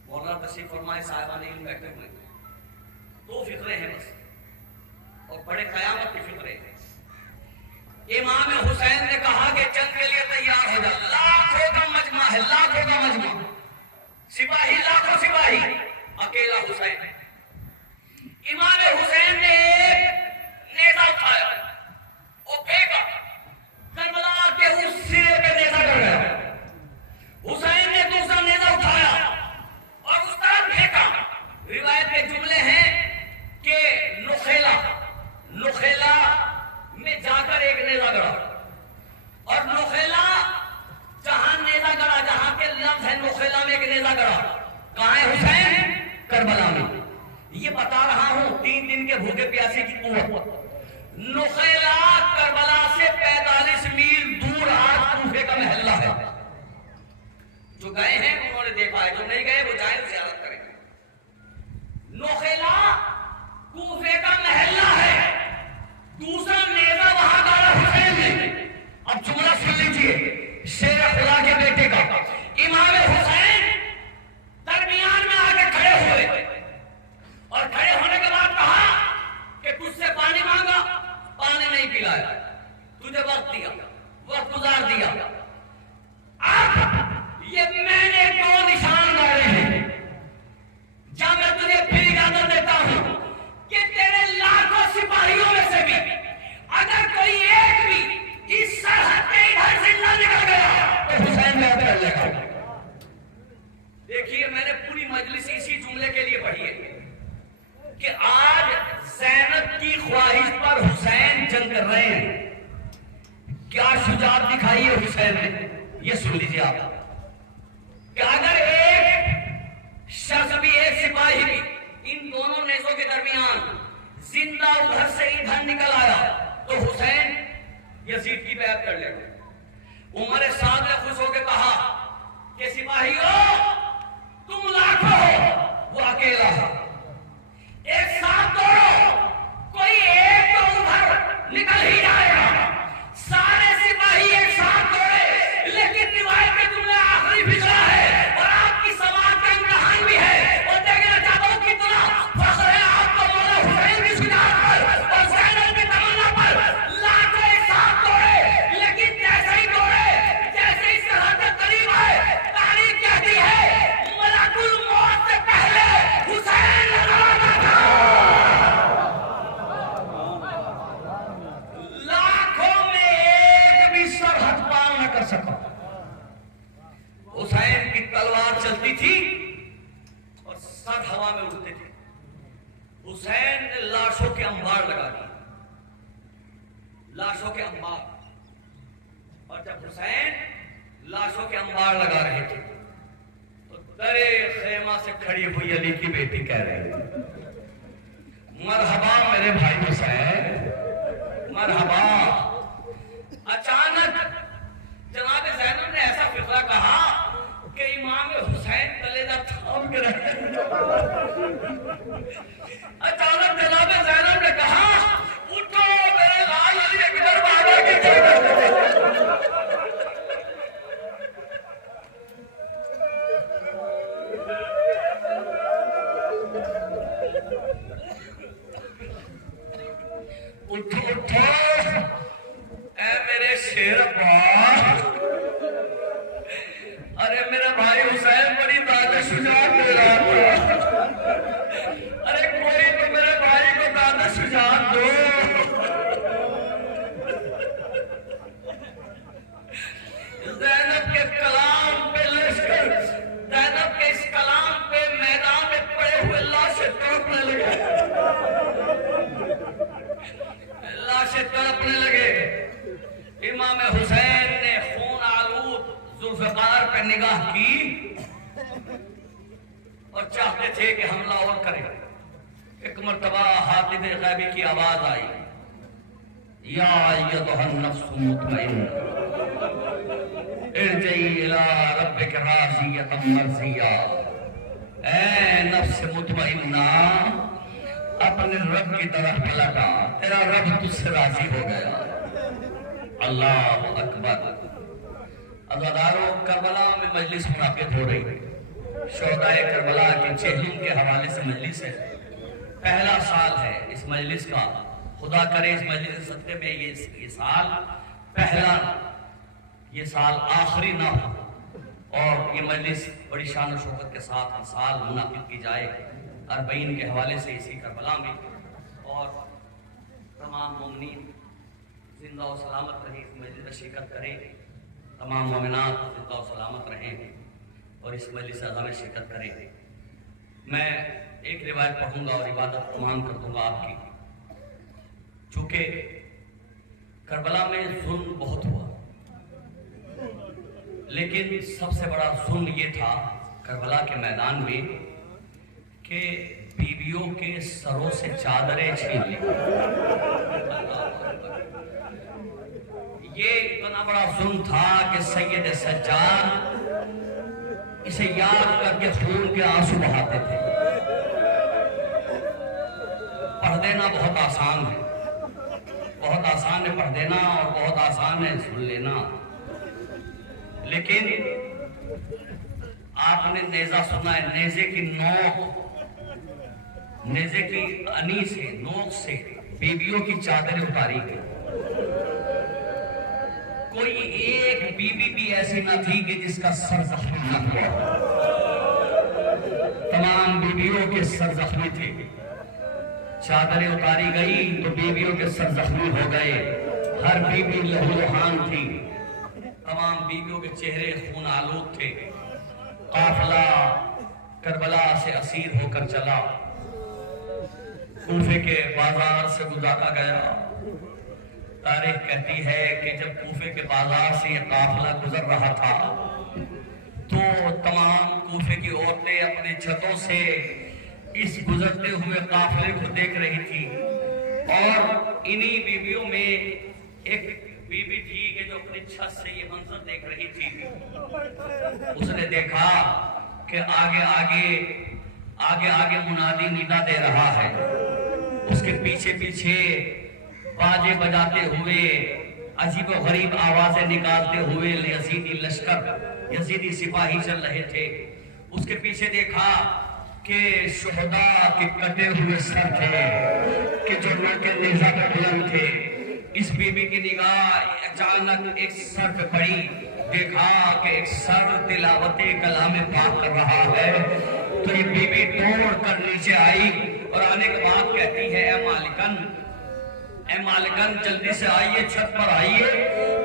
مولانا تشریف فرمائے، صاحبان علم بیٹھے ہوئے، دو فقرے ہیں بس، اور بڑے قیامت کی فقرے ہیں۔ امام حسین نے کہا کہ جنگ کے لیے تیار ہو جا، لاکھوں کا مجمع ہے، لاکھوں کا مجمع، سپاہی لاکھوں سپاہی، اکیلا حسین۔ امام حسین نے ایک نیزہ اٹھایا اور پھینکا، کربلا کے اس سرے پہ نیزہ گر گیا۔ حسین نے دوسرا نیزہ اٹھایا اور اس طرف پھینکا۔ روایت کے جملے ہیں کہ نخیلا میں جا کر ایک نیزہ گڑا، اور نخیلا جہاں نیزہ گڑا، جہاں کے لفظ ہے نخیلا میں ایک نیزہ گڑا، کہاں ہے حسین؟ کربلا میں۔ یہ بتا رہا ہوں 3 دن کے بھوکے پیاسے کی قوت۔ نخیلا کربلا سے 45 میل دور آج کوفے کا محلہ ہے۔ جو گئے ہیں انہوں نے دیکھا ہے، جو نہیں گئے وہ جائیں زیارت کریں۔ نخیلا کوفے کا محلہ ہے، دوسرا نیزہ وہاں گاڑا حسین نے۔ اب جملہ سن لیجئے شیر خدا کے بیٹے کا، امام حسین درمیان میں آگے کھڑے ہوئے، اور کھڑے ہونے کے بعد کہا کہ تجھ سے پانی مانگا، پانی نہیں پلایا، تجھے وقت دیا، وقت گزار دیا، اب یہ میں نے 2 نشان گاڑے ہیں، جب میں تجھے پھر اجازت دیتا ہوں کہ تیرے لاکھوں سپاہیوں میں سے بھی اگر کوئی ایک بھی اس سرحد پہ ادھر سے نہ نکل گیا تو حسین بیعت کر لے گا۔ دیکھیے میں نے پوری مجلس اسی جملے کے لیے پڑھی ہے کہ آج زینب کی خواہش پر حسین جنگ کر رہے ہیں۔ کیا شجاعت دکھائی ہے حسین نے، یہ سن لیجیے آپ، کہ اگر ایک شخص بھی، ایک سپاہی بھی ان دونوں نیزوں کے درمیان زندہ ادھر سے ادھر نکل آیا تو حسین یزید کی بیعت کر لے گا۔ عمر سعد نے خوش ہو کے کہا کہ سپاہیوں تم لاکھوں ہو، وہ اکیلا ہے، ایک ساتھ دوڑو، کوئی ایک تو ادھر نکل ہی جائے گا۔ سارے سپاہی ایک ساتھ دوڑے، لیکن روایت کے جملے آخری فقرہ ہے اور آپ کی سماعت کا امتحان بھی ہے، اور دیکھنا چاہتا ہوں کتنا فخر ہے آپ کو مولا حسین کی شجاعت پر اور زینب کی تمنا پر۔ لاکھوں ایک ساتھ دوڑے، لیکن جیسے ہی دوڑے، جیسے ہی سرحد کے قریب آئے، تاریخ کہتی ہے ملک الموت سے پہلے حسین نظر آتا تھا۔ لاکھوں میں ایک بھی سرحد پار نہ کر سکا۔ حسین کی تلوار چلتی تھی اور سر ہوا میں اڑتے تھے۔ حسین نے لاشوں کے انبار لگا دی، لاشوں کے انبار، اور جب حسین لاشوں کے انبار لگا رہے تھے تو درے خیمہ سے کھڑی ہوئی علی کی بیٹی کہہ رہی ہے مرحبا میرے بھائی حسین، مرحبا۔ اچانک جناب زینب نے ایسا فقرہ کہا کہ امام حسین کلیجہ تھام کے رہے۔ اچانک جناب زینب نے کہا اٹھو میرے لال علی اکبر بابا کی جگہ۔ اٹھو اٹھو اے میرے شیر ابا، ارے میرا بھائی حسین بڑی داد شجاعت دے رہا تھا، ارے کوئی تو میرے بھائی کو داد شجاعت دو۔ زینب کے کلام پہ لشکر، زینب کے اس کلام پہ میدان میں پڑے ہوئے لاشیں تڑپنے لگے، لاشیں تڑپنے لگے۔ امام حسین نے خون آلود ذوالفقار پہ نگاہ کی اور چاہتے تھے کہ حملہ اور کرے۔ ایک مرتبہ حاطب غیبی کی آواز آئی، یا ایتھا النفس مطمئنہ ارجعی الی ربک راضیۃ مرضیہ، اے نفس مطمئنہ اپنے رب کی طرف پلٹا، تیرا رب تجھ سے راضی ہو گیا۔ اللہ اکبر۔ عزادارو، کربلا میں مجلس منعقد ہو رہی ہے، شہدائے کربلا کے چہلم کے حوالے سے مجلس ہے۔ پہلا سال ہے اس مجلس کا، خدا کرے اس مجلس کے صدقے میں یہ سال پہلا، یہ سال آخری نہ ہو، اور یہ مجلس بڑی شان و شوکت کے ساتھ ہر سال منعقد کی جائے اربعین کے حوالے سے اسی کربلا میں، اور تمام مومنین زندہ و سلامت رہیں، اس مجلس میں شرکت کریں، تمام مومنات زندہ و سلامت رہیں اور اس مجلس اعظم میں شرکت کریں۔ میں ایک روایت پڑھوں گا اور عبادت تمام کر دوں گا آپ کی۔ چونکہ کربلا میں ظلم بہت ہوا، لیکن سب سے بڑا ظلم یہ تھا کربلا کے میدان میں کہ بیویوں کے سروں سے چادریں چھین لی۔ یہ اتنا بڑا ظلم تھا کہ سید سجاد اسے یاد کر کے خون کے آنسو بہاتے تھے۔ پڑھ دینا بہت آسان ہے، بہت آسان ہے پڑھ دینا اور بہت آسان ہے سن لینا، لیکن آپ نے نیزہ سنا ہے، نیزے کی نوک، نیزے کی انی سے، نوک سے بیویوں کی چادریں اتاری گئی۔ کوئی ایک بیوی بھی ایسی نہ تھی کہ جس کا سر زخمی نہ ہوا، تمام بیویوں کے سر زخمی تھے۔ چادریں اتاری گئی تو بیویوں کے سر زخمی ہو گئے، ہر بیوی لہو لہان تھی، تمام بیویوں کے چہرے خون آلود تھے۔ قافلہ کربلا سے اسیر ہو کر چلا، کوفے کے بازار سے گزارا گیا۔ تاریخ کہتی ہے کہ جب کوفے کے بازار سے یہ قافلہ گزر رہا تھا تو تمام کوفے کی عورتیں اپنے چھتوں سے اس گزرتے ہوئے قافلے کو دیکھ رہی تھی، اور انہی بیویوں میں ایک بیوی تھی کہ جو اپنی چھت سے یہ منظر دیکھ رہی تھی۔ اس نے دیکھا کہ آگے آگے منادی ندا دے رہا ہے، اس کے پیچھے پیچھے باجے بجاتے ہوئے، عجیب و غریب آوازیں نکالتے ہوئے یزیدی لشکر، یزیدی سپاہی چل رہے تھے۔ اس کے پیچھے دیکھا کہ شہداء کے کٹے ہوئے سر تھے کہ جو کے نیزہ پہ بلند تھے۔ اس بی بی کی نگاہ اچانک ایک سر پہ پڑی، دیکھا کہ ایک سر تلاوت کلام پاک کر رہا ہے، تو یہ بی بی دوڑ کر نیچے آئی اور آنے کے بعد کہتی ہے، اے مالکن جلدی سے آئیے، چھت پر آئیے،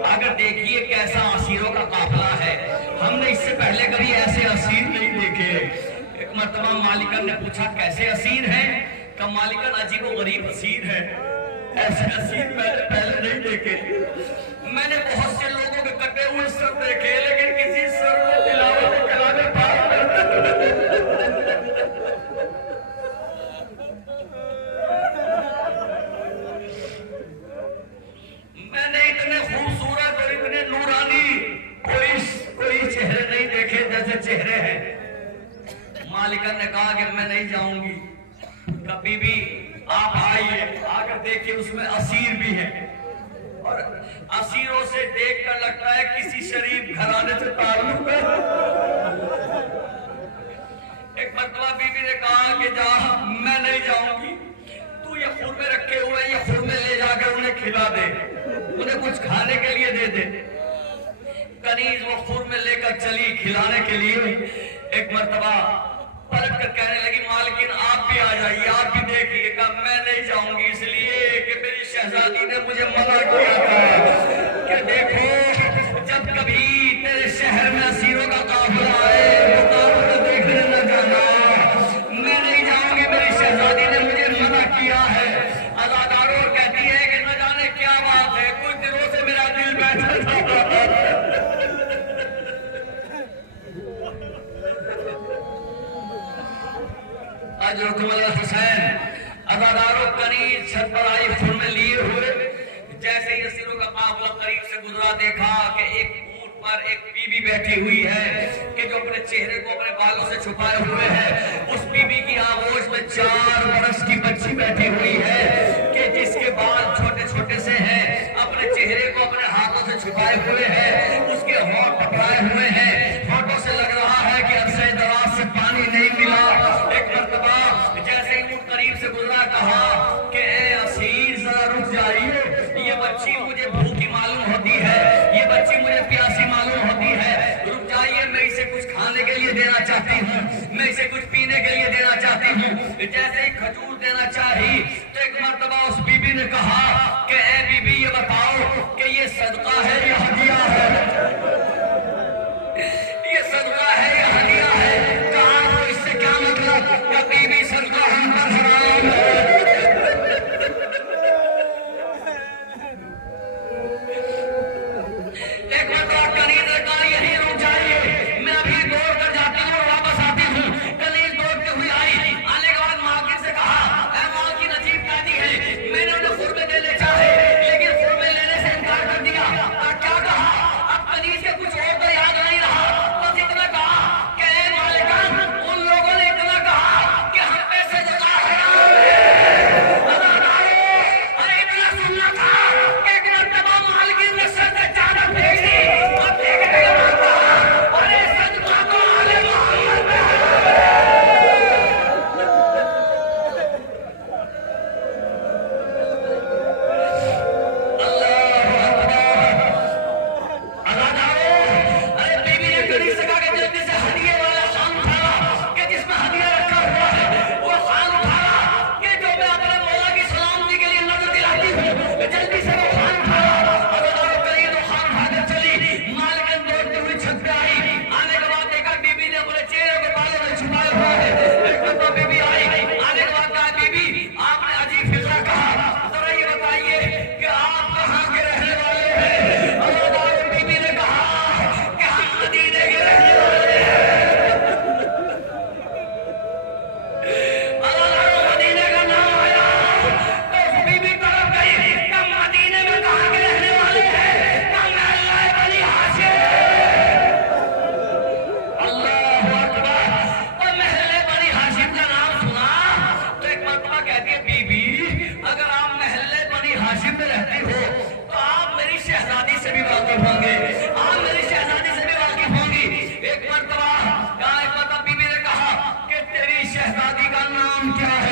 اگر دیکھیے کیسا اسیروں کا قافلہ ہے، ہم نے اس سے پہلے کبھی ایسے اسیر نہیں دیکھے۔ ایک مرتبہ مالکن نے پوچھا کیسے اسیر ہیں؟ کہ مالکن عجیب و غریب اسیر ہے، ایسے اسیر پہلے نہیں دیکھے۔ میں نے بہت سے لوگوں کے کٹے ہوئے سر دیکھے، لیکن کسی سر کو تلاوت کلام پاک میں نے اتنے خوبصورت اور اتنے نورانی کوئی چہرے نہیں دیکھے جیسے چہرے ہیں۔ مالکن نے کہا کہ میں نہیں جاؤں گی، کبھی بھی آپ آئیے، آ کر دیکھیں اس میں اسیر بھی ہے، اور اسیروں سے دیکھ کر لگتا ہے کسی شریف گھرانے سے تعلق ہے۔ ایک مرتبہ بی نے کہا کہ جا، میں نہیں جاؤں گی، تو یہ خرمے رکھے ہوئے، یہ خرمے لے جا کر کنیز وہ خور میں لے کر چلی کھلانے کے لیے. ایک مرتبہ پلٹ کر کہنے لگی مالکن آپ بھی آ جائیے, آپ بھی دیکھیے. کہا میں نہیں جاؤں گی اس لیے کہ میری شہزادی نے مجھے منع کیا تھا کہ دیکھو جب کبھی تیرے شہر میں اسیروں کا قافلہ آئے وہ قافلہ دیکھنے نہ جانا. میں نہیں جاؤں گی, میری شہزادی نے مجھے منع کیا ہے. اداکاروں کہتی ہے کہ نہ جانے کیا بات ہے, کچھ دنوں سے میرا دل بیٹھا تھا. حضرت حسین اداکاروں کنیز چھت پر آئی خور میں لیے ہوئے. جیسے ہی اسیروں کا قافلہ قریب سے گزرا دیکھا کہ ایک اونٹ پر ایک بی بی بیٹھی ہوئی ہے کہ جو اپنے چہرے کو اپنے بالوں سے چھپائے ہوئے ہے. اس بی بی کی آغوش میں 4 برس کی بچی بیٹھی ہوئی ہے کہ جس کے بال چھوٹے چھوٹے سے ہیں, اپنے چہرے کو اپنے ہاتھوں سے چھپائے ہوئے ہے, اس کے ہونٹ پکڑائے ہوئے ہیں. ہونٹوں سے لگ رہا ہے کہ عرصہ دراز سے پانی نہیں ملا. ایک مرتبہ جیسے ہی اونٹ قریب سے گزرا کہا کہ اے اسیر ذرا رک جائیے, یہ بچی مجھے بھوکی معلوم ہوتی ہے, یہ بچی مجھے پیاسی معلوم ہوتی ہے, رک جائیے, میں اسے کچھ کھانے کے لیے دینا چاہتی ہوں, میں اسے کچھ پینے کے لیے دینا چاہتی ہوں. جیسے ہی کھجور دینا چاہی تو ایک مرتبہ اس بی بی نے کہا کہ اے بی بی یہ بتاؤ کہ یہ صدقہ ہے یا ہدیہ ہے, یہ صدقہ ہے یا ہدیہ ہے. کہا تو اس سے کیا مطلب کہ بی بی صدقہ ہم پر حرام ہے. ایک مرتبہ کنیز نے کہا یہیں رک جائیے, میں ابھی دوڑ کر جاتی ہوں اور واپس آتی ہوں. کنیز دوڑتے ہوئی آئی, آنے کے بعد مالکن سے کہا اے مالکن عجیب کہتی ہے, میں نے انہیں خرمے دینے چاہے لیکن خرمے لینے سے انکار کر دیا. کیا کہا؟ اب کنیز کے کچھ اور تو یاد نہیں رہا, بس اتنا کہا کہ اے مالکان ان لوگوں نے اتنا کہا کہ ہم پہ صدقہ حرام ہے. ارے اتنا سننا تھا کہ ایک مرتبہ مالکن نے سر سے چادر پھینک دی اور دیکھنے لگا کہا ارے صدقہ تو آل محمد میں ہے. ایک مرتبہ بیوی نے کہا کہ تیری شہزادی کا نام کیا ہے؟